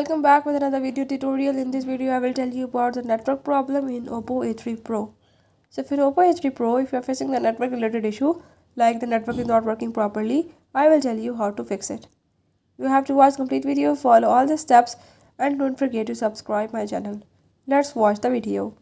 Welcome back with another video tutorial. In this video I will tell you about the network problem in Oppo A3 Pro. So for Oppo A3 Pro, if you are facing the network related issue like the network is not working properly, I will tell you how to fix it. You have to watch complete video, follow all the steps and don't forget to subscribe my channel. Let's watch the video.